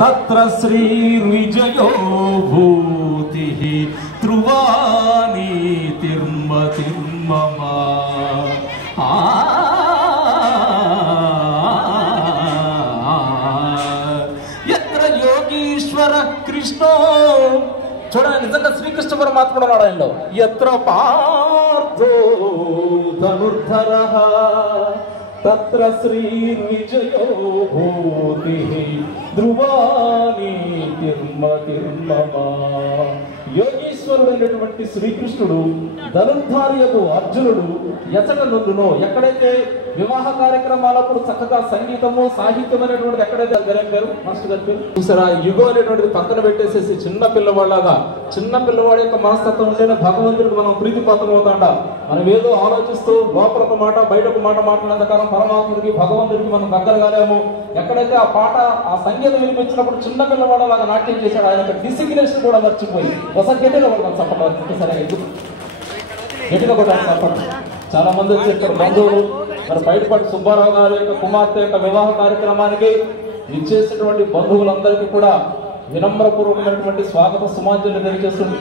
తత్ర శ్రీ విజయో భూతి ధ్రువాని తిర్మ తిర్మమా ఎత్ర యోగీశ్వర కృష్ణో. చూడండి, నిజంగా శ్రీకృష్ణ పరమాత్ముడు అన్నాడు ఆయనలో. ఎత్ర పార్థో ధనుర్ధరః తత్ర శ్రీ విజయో భూతి ధ్రువాని తిర్మ తిర్మమా. యోగీశ్వరుడు అయినటువంటి శ్రీకృష్ణుడు ధనుర్ధార్యకు అర్జునుడు ఎచ్చట నుండునో, ఎక్కడైతే వివాహ కార్యక్రమాలప్పుడు చక్కగా సంగీతము సాహిత్యం అనేటువంటిది ఎక్కడైతే జరిగారు మాస్టర్ గారు చూసారా, యుగం అనేటువంటిది పక్కన పెట్టేసేసి చిన్న పిల్లవాళ్ళగా, చిన్న పిల్లవాడి యొక్క మనస్తత్వం ఉంటేనే భగవంతుడికి మనం ప్రీతిపాత్రం అవుతాంట. మనం ఏదో ఆలోచిస్తూ లోపల ఒక మాట బయట ఒక మాట మాట్లాడినంత కాలం పరమాత్ముడికి భగవంతుడికి మనం దగ్గర కాలేము. ఎక్కడైతే ఆ పాట ఆ సంగీతం వినిపించినప్పుడు చిన్న పిల్లవాడలాగా నాట్యం చేశాడు, ఆయన యొక్క డిసిగ్నేషన్ కూడా మర్చిపోయి ఒకసారి గట్టిగా కొడతాను చప్పట్లు, సరే గట్టిగా కొట్టాను చప్పట్లు. చాలా మంది వచ్చి ఇక్కడ బంధువులు మరి బయటపాటి సుబ్బారావు గారి యొక్క కుమార్తె యొక్క వివాహ కార్యక్రమానికి ఇచ్చేసినటువంటి బంధువులందరికీ కూడా వినమ్రపూర్వకమైనటువంటి స్వాగత సుమాంజలి తెలియజేస్తుంది.